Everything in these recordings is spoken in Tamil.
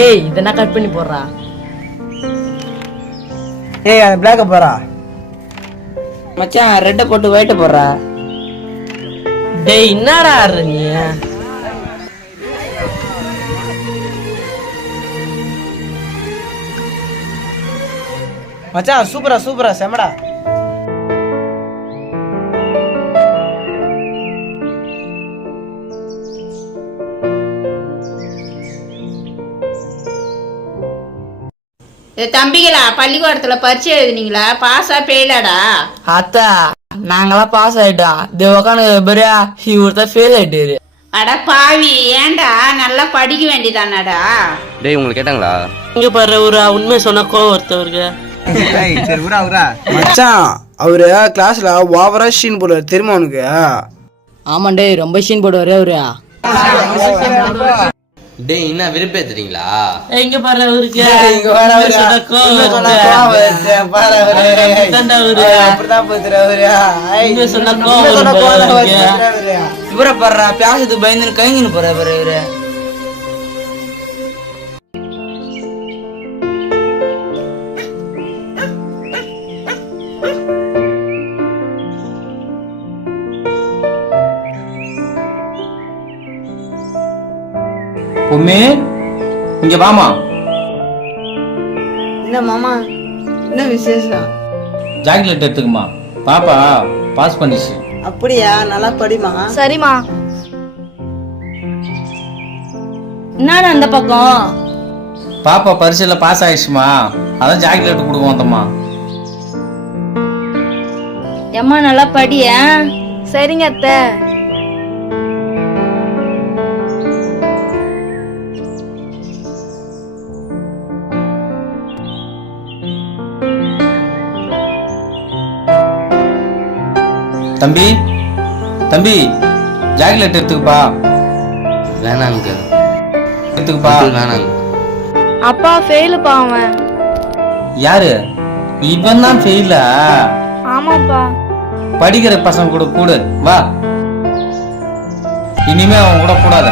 டேய் இதெல்லாம் கட் பண்ணி போடுறா. ஏய் அந்த பிளாக்க போறா மச்சான் ரெட்டை போட்டு ஒயிட்ட போடுறா. டேய் என்னடா ஆடுற நீ? மச்சான் சூப்பரா சூப்பரா செமடா. தம்பிகளா பள்ளிக்கூடத்துல பரீட்சை எழுதுனீங்களா? பாஸா ஃபெயிலாடா? அத்தா நாங்களாம் பாஸ் ஆயிட்டோம். தேவக்கான பெரியா இவர்தான் ஃபெயில் ஆயிட்டாரு. அட பாவி, ஏன்டா நல்லா படிக்க வேண்டியதானடா? டேய் உங்களுக்கு கேட்டாங்களா? இங்க பாரு ஒரு உண்மை சொன்ன கோவம் ஒருத்தவருக்கு. சரி உரா உரா மச்சான் அவரு கிளாஸ்ல ஓவரா ஷீன் போடுவாரு தெரியுமா உனக்கு? ஆமாண்டே ரொம்ப சீன் போடுவாரு அவரு. டேய் என்ன விருப்பேத்துறீங்களா? இங்க பாரு அவருக்கு இங்க வர அவரு சொன்ன கோவம் வருது பாரு அவரு அப்படிதான் போத்துற அவரு சொன்ன கோவம் இவரை பாடுறா பேசுறது பயந்து கைங்கன்னு போற இவரு. உண்மை இங்க வாமா. என்ன மாமா என்ன விசேஷம்? ஜாக்கெட் எடுத்துக்குமா, பாப்பா பாஸ் பண்ணிச்சு. அப்படியா? நல்லா படிமா. சரிம்மா. என்னடா அந்த பக்கம்? பாப்பா பரீட்சையில பாஸ் ஆயிடுச்சுமா, அதான் ஜாக்கெட் எடுத்து கொடுக்க வந்தம்மா. எம்மா நல்லா படிய. சரிங்க அத்தை. தம்பி தம்பி ஜாக்கெட் எடுத்துக்குப்பா. வேணாங்க எடுத்துக்குப்பா. வேணாங்க. அப்பா ஃபெயிலுப்பா அவன். யாரு? இவன் தான் ஃபெயிலா? ஆமாப்பா. படிக்கிற பசங்க கூட கூடு வா, இனிமே அவன் கூட கூடாத.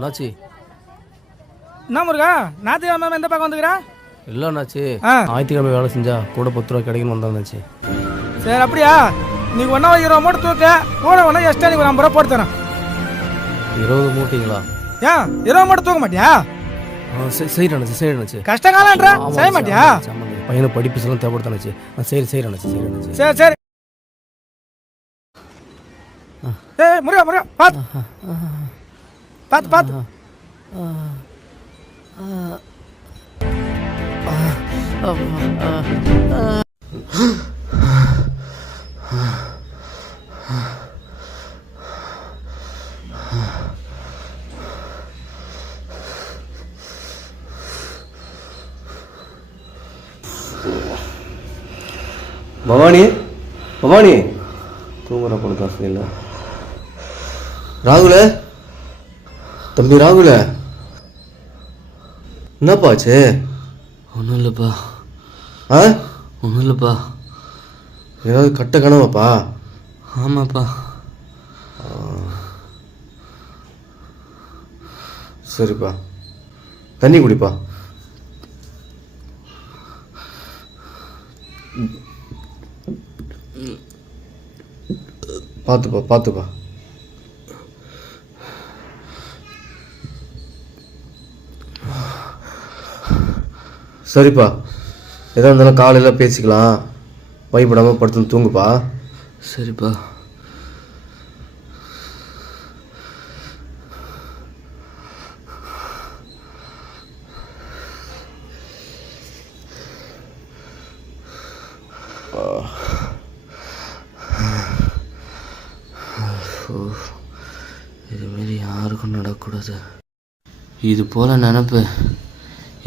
அண்ணாச்சி என்ன முருகா ஞாயிற்றுக்கிழமை எந்த பக்கம் வந்துக்கிறா? இல்லை அண்ணாச்சி, ஞாயிற்றுக்கிழமை வேலை செஞ்சா கூட 10 ரூபா கிடைக்குன்னு வந்தாச்சு. சரி அப்படியா? நீங்க ஒன்றா 20 மூட்டை தூக்க கூட ஒன்றா எக்ஸ்ட்ரா நீங்க ஒரு 50 ரூபா போட்டு தரேன். 20 மூட்டைங்களா? ஏன் 20 மூட்டை தூக்க மாட்டியா? சரி அண்ணாச்சி, சரி அண்ணாச்சி. கஷ்டகாலன்ற செய்ய மாட்டியா? பையனை படிப்பு எல்லாம் தேவைப்படுத்தாச்சு. சரி சரி அண்ணாச்சி, சரி அண்ணாச்சி. சரி சரி. ஏய் முருகா முருகா பாத்து பாத்து பாத்து. பவானி பவானி தூங்குற போல காசு இல்லை. ராகுல தம்பி ராகுல என்னப்பாச்சு? ஒன்றும் இல்லைப்பா. ஆ ஒன்றும் இல்லைப்பா. ஏதாவது கட்ட கனவாப்பா? ஆமாப்பா. சரிப்பா, தண்ணி குடிப்பா. பார்த்துப்பா பார்த்துப்பா. சரிப்பா, எதா இருந்தாலும் காலையில் பேசிக்கலாம். பயப்படாமல் படுத்து தூங்குப்பா. சரிப்பா. இதுமாரி யாருக்கும் நடக்கக்கூடாது. இது போல நினப்பு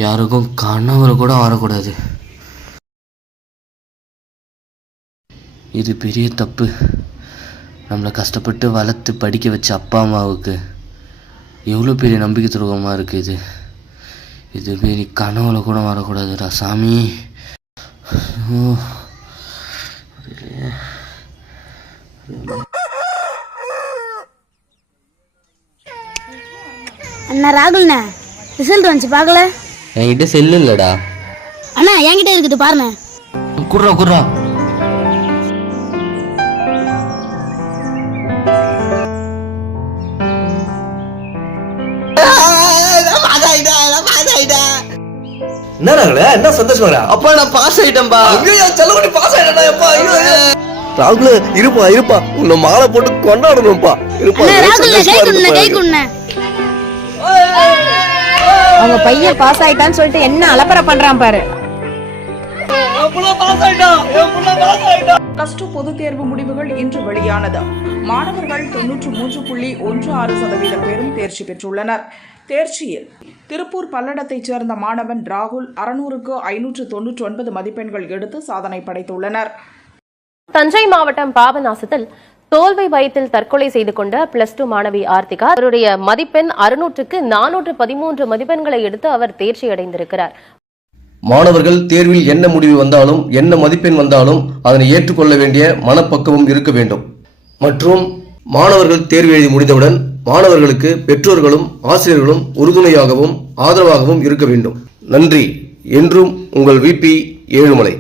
யாருக்கும் கனவுல கூட வரக்கூடாது. இது பெரிய தப்பு. நம்மளை கஷ்டப்பட்டு வளர்த்து படிக்க வச்ச அப்பா அம்மாவுக்கு எவ்வளோ பெரிய நம்பிக்கை துரோகமாக இருக்குது. இதுமாரி கனவுல கூட வரக்கூடாதுடா சாமி. அண்ணா ராகுல்ண்ணா, ரிசல்ட் வந்துச்சு பார்க்கல? என்கிட்ட செல்லு இல்லடா. அண்ணா என்கிட்ட இருக்குது பாருண்ணே. குர்ரா என்ன ராகுல, என்ன சந்தோஷம்? அப்பா நான் பாஸ் ஆயிட்டேன்பா. செல்லகுடி பாஸ் ஆயிட்டா. ராகுல இருப்பா, உன்னை மாலை போட்டு கொண்டாடணும்ப்பா. அவங்க பையன் பாஸ் ஆயிட்டான்னு சொல்லிட்டு என்ன அலப்பறை பண்றான் பாரு. பிளஸ் டூ பொதுத் தேர்வு முடிவுகள் இன்று வெளியானது. மாணவர்கள் 93.16% பேரும் தேர்ச்சி பெற்றுள்ளனர். தேர்ச்சியில் திருப்பூர் பல்லடத்தைச் சேர்ந்த மாணவன் ராகுல் 600க்கு 599 மதிப்பெண்கள் எடுத்து சாதனை படைத்துள்ளனர். தஞ்சை மாவட்டம் பாபநாசத்தில் தோல்வை பயத்தில் தற்கொலை செய்து கொண்ட பிளஸ் டூ மாணவி ஆர்த்திகா அவருடைய மதிப்பெண் 600க்கு 413 மதிப்பெண்களை எடுத்து அவர் தேர்ச்சி அடைந்திருக்கிறார். மாணவர்கள் தேர்வில் என்ன முடிவு வந்தாலும், என்ன மதிப்பெண் வந்தாலும் அதனை ஏற்றுக்கொள்ள வேண்டிய மனப்பக்குவம் இருக்க வேண்டும். மற்றும் மாணவர்கள் தேர்வு எழுதி முடிந்தவுடன் மாணவர்களுக்கு பெற்றோர்களும் ஆசிரியர்களும் உறுதுணையாகவும் ஆதரவாகவும் இருக்க வேண்டும். நன்றி. என்றும் உங்கள் VP ஏழுமலை.